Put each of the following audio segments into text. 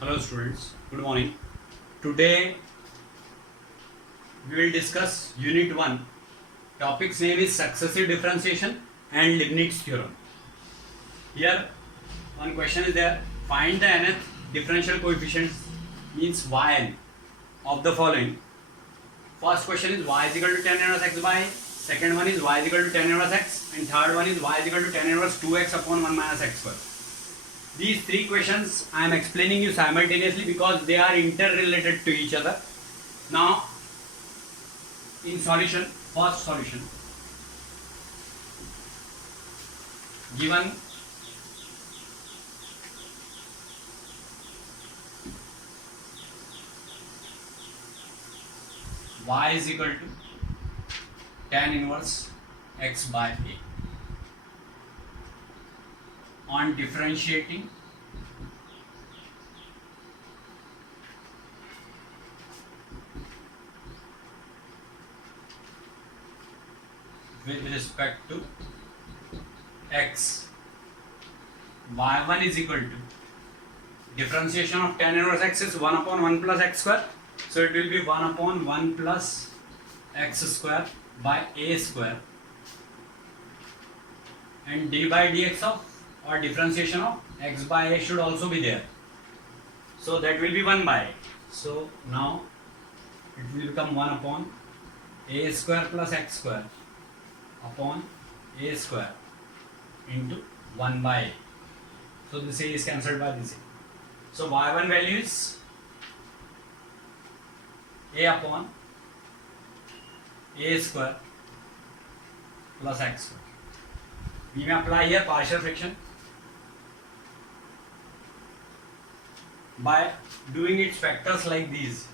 Hello students, good morning. Today we will discuss Unit 1. Topic's name is Successive Differentiation and Leibniz Theorem. Here one question is there. Find the nth differential coefficients means yn of the following. First question is y is equal to tan inverse x by, second one is y is equal to tan inverse x, and third one is y is equal to tan inverse 2x upon 1 minus x square. These three questions I am explaining you simultaneously because they are interrelated to each other. Now, in solution, first solution, given y is equal to tan inverse x by a. On differentiating with respect to x, y1 is equal to differentiation of tan inverse x is 1 upon 1 plus x square, so it will be 1 upon 1 plus x square by a square, and d by dx of or differentiation of x by a should also be there, so that will be 1 by a. So now it will become 1 upon a square plus x square upon a square into 1 by a. So this a is cancelled by this a. So y1 value is a upon a square plus x square. We may apply here partial fraction by doing its factors like these: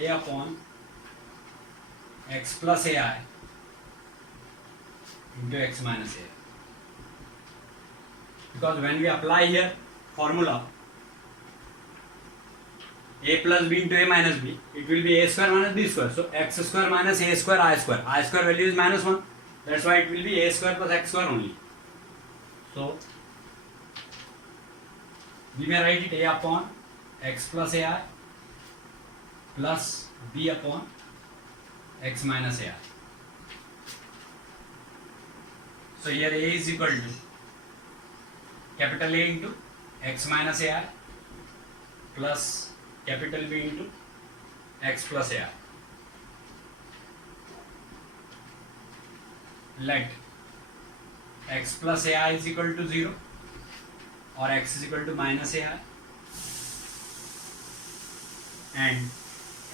a upon x plus ai into x minus a. Because when we apply here formula a plus b into a minus b, it will be a square minus b square. So x square minus a square I square. I square value is minus 1. That's why it will be a square plus x square only. So we may write it a upon x plus ai plus b upon x minus ai. So here a is equal to capital A into x minus ai plus capital B into x plus ai. Let x plus ai is equal to 0 or x is equal to minus ai, and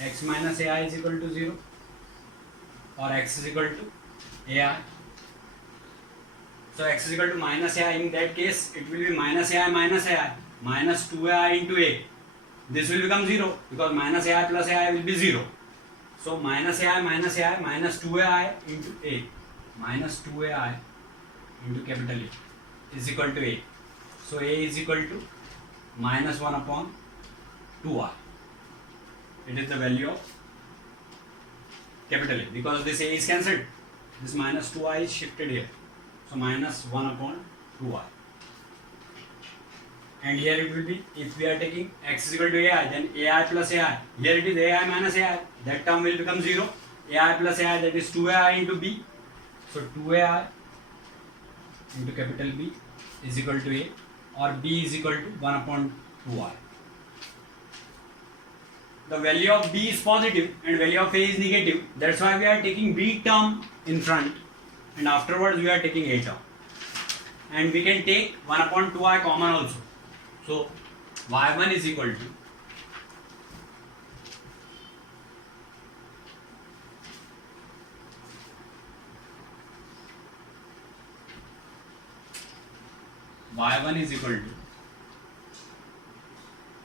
x minus ai is equal to 0 or x is equal to ai. So x is equal to minus ai, in that case it will be minus ai minus 2ai into a. This will become 0 because minus ai plus ai will be 0. So minus ai minus 2ai into a, minus 2ai into capital A is equal to a. So a is equal to minus 1 upon 2i. It is the value of capital A. Because this a is cancelled, this minus 2i is shifted here. So minus 1 upon 2i. And here it will be, if we are taking x is equal to ai, then ai plus ai. Here it is ai minus ai. That term will become 0. ai plus ai, that is 2ai into b. So 2ai into capital B is equal to a, or b is equal to 1 upon 2i. The value of b is positive and value of a is negative. That's why we are taking b term in front, and afterwards we are taking a term. And we can take 1 upon 2i common also. So y1 is equal to y1 is equal to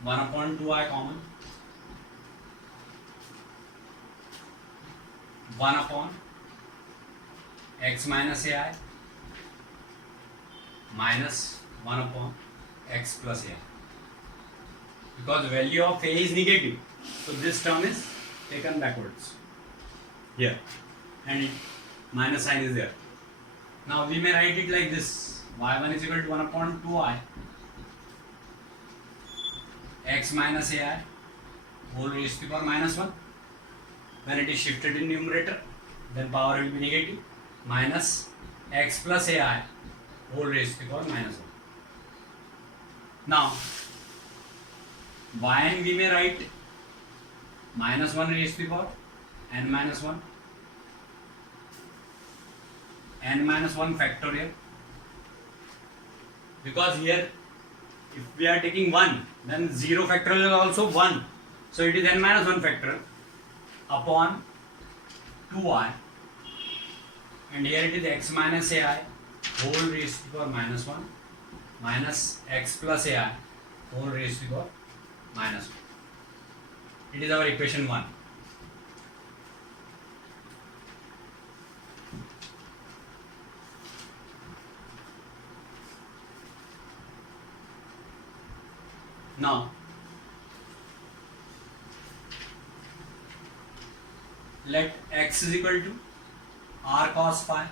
1 upon 2i common, 1 upon x minus ai minus 1 upon x plus a. Because value of a is negative, so this term is taken backwards here, and minus sign is there. Now we may write it like this: y1 is equal to 1 upon 2i x minus ai whole raised to the power minus 1. When it is shifted in numerator, then power will be negative, minus x plus ai whole raised to the power minus 1. Now, yn we may write minus 1 raised to the power n minus 1, n minus 1 factorial, because here if we are taking 1, then 0 factorial is also 1, so it is n minus 1 factorial upon 2y, and here it is x minus ai whole raised to the power minus 1 minus x plus ai whole raised to the power minus 1. It is our equation 1. Now, let x is equal to r cos phi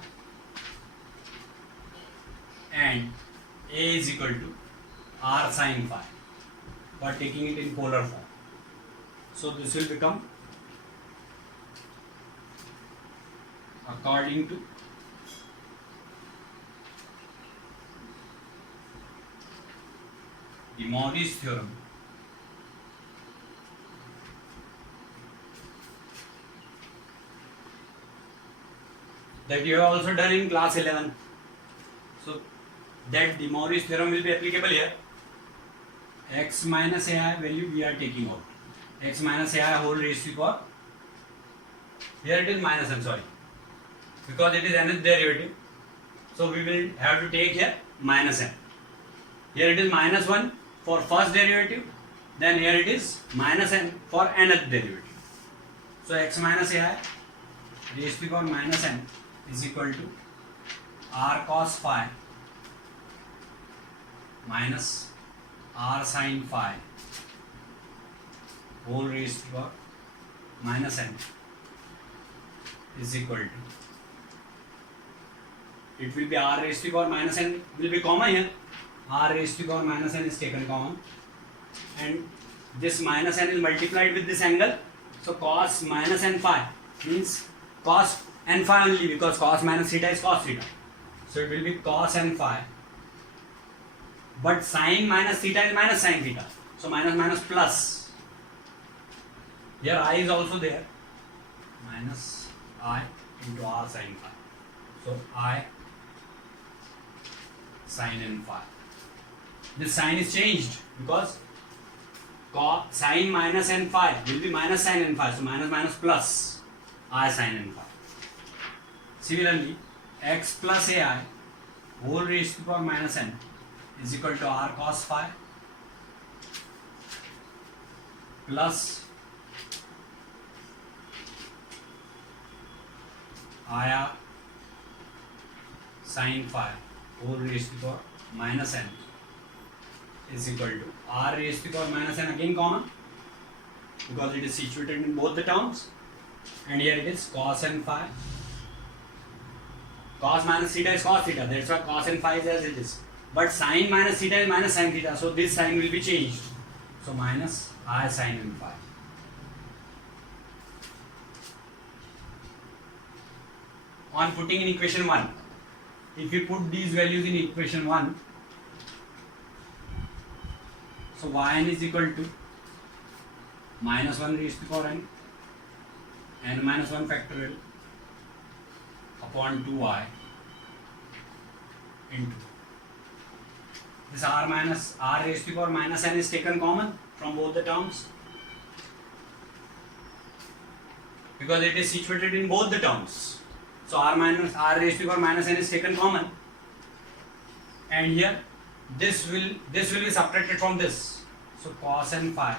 and a is equal to r sin phi, for taking it in polar form. So this will become according to De Moivre's theorem, that you have also done in class 11. So that De Moivre's theorem will be applicable here. X minus ai value we are taking out. X minus ai whole raised to the power. Here it is minus n, sorry, because it is nth derivative. So we will have to take here minus n. Here it is minus 1 for first derivative, then here it is minus n for nth derivative. So x minus ai raised to the power minus n is equal to r cos phi minus r sin phi whole raised to the power minus n is equal to, it will be r raised to the power minus n will be common here. R raised to the power minus n is taken common, and this minus n is multiplied with this angle. So cos minus n phi means cos n phi only, because cos minus theta is cos theta. So it will be cos n phi, but sin minus theta is minus sin theta. So minus minus plus. Here I is also there, minus I into r sin phi. So I sin n phi. This sign is changed because sin minus n phi will be minus sin n phi. So minus minus plus I sin n phi. Similarly, x plus ai whole raised to the power minus n is equal to r cos phi plus ir sin phi whole raised to the power minus n is equal to r raised to the power minus n, again common because it is situated in both the terms, and here it is cos n phi. Cos minus theta is cos theta, that's why cos n phi is as it is. But sin minus theta is minus sin theta, so this sign will be changed. So minus I sin n phi. On putting in equation 1, if you put these values in equation 1, so yn is equal to minus 1 raised to the power n minus 1 factorial upon 2y into this r raised to the power minus n is taken common from both the terms because it is situated in both the terms. So r raised to the power minus n is taken common, and here this will be subtracted from this. So cos n phi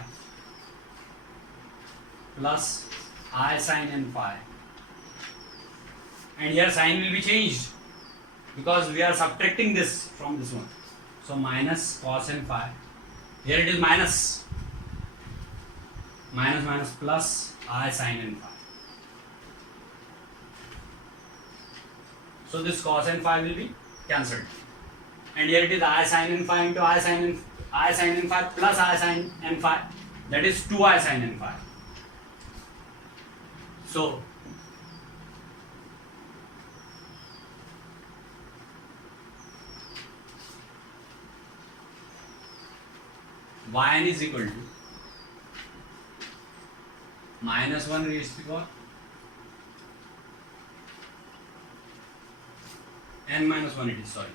plus I sin n phi, and here sign will be changed because we are subtracting this from this one. So minus cos n phi, here it is minus plus I sin n phi. So this cos n phi will be cancelled, and here it is I sin n phi into I sin n I sin n phi plus I sin n phi, that is 2I sin n phi. So yn is equal to minus 1 raised to the power n minus 1 it is, sorry,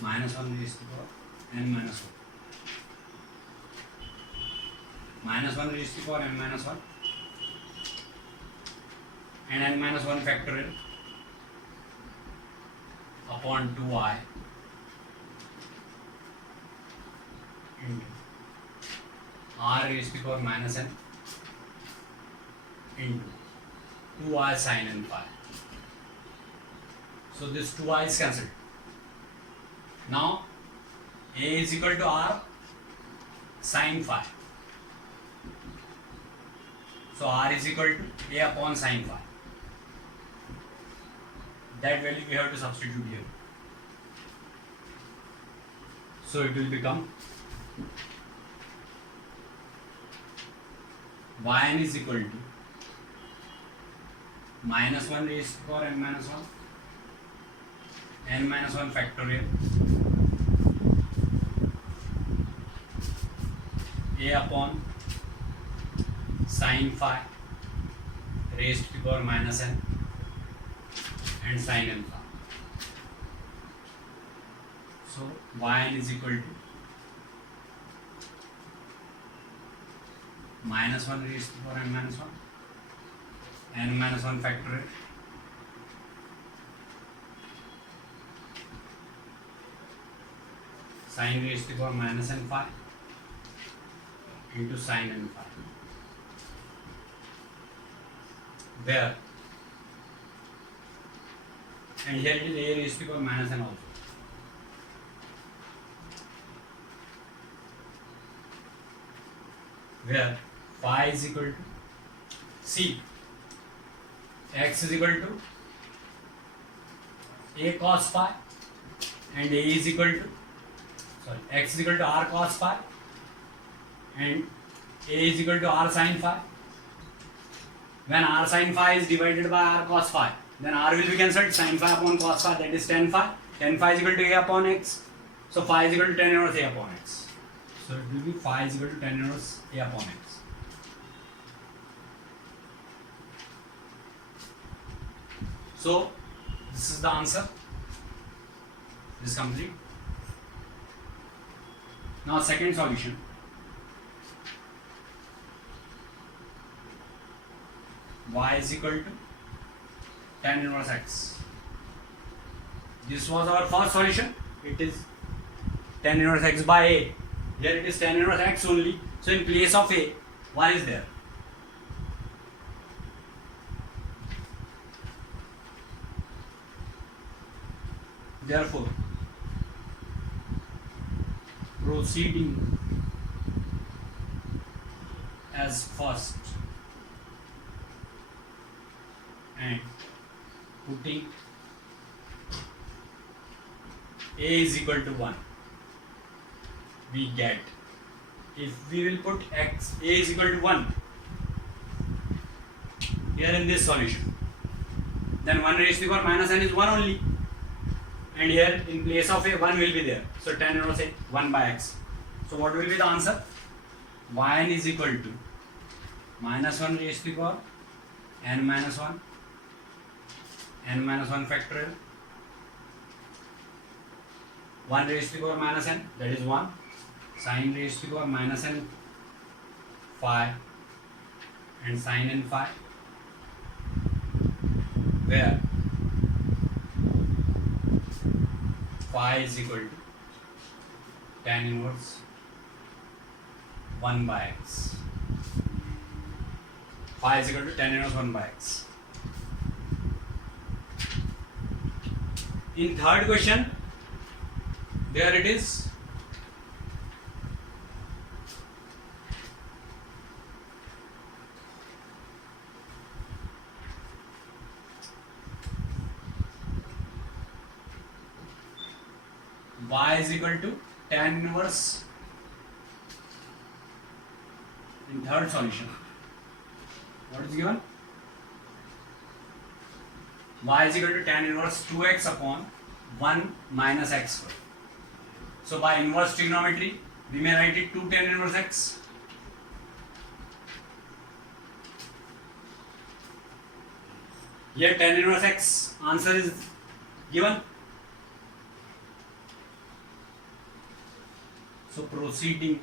minus 1 raised to the power n minus 1, minus 1 raised to the power n minus 1 and n minus 1 factorial upon 2I into r raised to the power minus n into 2I sin n phi. So this 2I is cancelled. Now A is equal to R sin phi. So R is equal to A upon sin phi. That value we have to substitute here. So it will become yn is equal to minus 1 raised to the power n minus 1 n minus 1 factorial A upon sin phi raised to the power minus n and sin n phi. So yn is equal to minus 1 raised to the power n minus 1 n minus 1 factorial sin raised to the power minus n phi into sin n phi, where and here it is A raised to the power minus n also, where phi is equal to C, x is equal to A cos phi and A is equal to, sorry, x is equal to R cos phi and A is equal to R sin phi. When R sin phi is divided by R cos phi, then R will be cancelled, sin phi upon cos phi, that is tan phi. Tan phi is equal to A upon x. So phi is equal to tan inverse A upon x. So it will be phi is equal to tan inverse A upon x. So this is the answer. This is complete. Now second solution. Y is equal to tan inverse x. This was our first solution. It is tan inverse x by A. Here it is tan inverse x only. So in place of A, 1 is there. Therefore, proceeding as first and putting A is equal to 1, we get, if we will put x A is equal to 1 here in this solution, then 1 raised to the power minus n is 1 only, and here in place of A 1 will be there. So tan inverse A 1 by x. So what will be the answer? Yn is equal to minus 1 raised to the power n minus 1 n minus 1 factorial 1 raised to the power minus n, that is 1, sin raised to the power minus n phi and sin n phi, where phi is equal to tan inverse 1 by x. Phi is equal to tan inverse 1 by x. In third question, there it is. Y is equal to tan inverse in third solution. What is given? Y is equal to tan inverse 2x upon 1 minus x square. So by inverse trigonometry, we may write it 2 tan inverse x. Here tan inverse x answer is given. So proceeding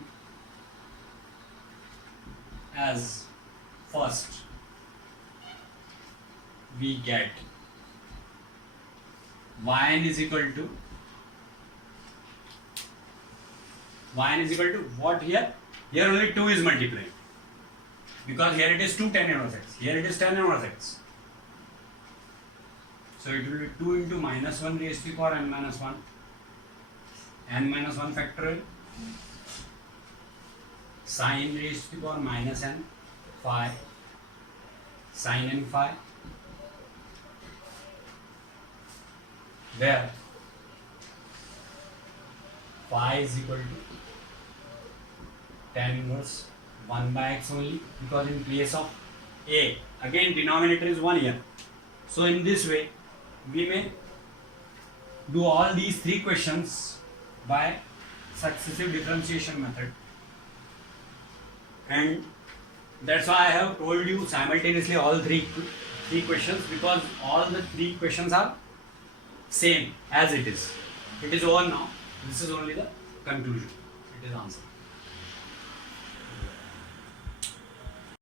as first, we get yn is equal to what here? Here only 2 is multiplied because here it is 2 tan inverse x. Here it is tan inverse x. So it will be 2 into minus 1 raised to the power n minus 1. N minus 1 factorial sin raised to the power minus n phi sin n phi, where phi is equal to tan inverse 1 by x only, because in place of a, again denominator is 1 here. So in this way we may do all these 3 questions by successive differentiation method, and that's why I have told you simultaneously all three questions, because all the 3 questions are same as it is. It is over now. This is only the conclusion. It is answered.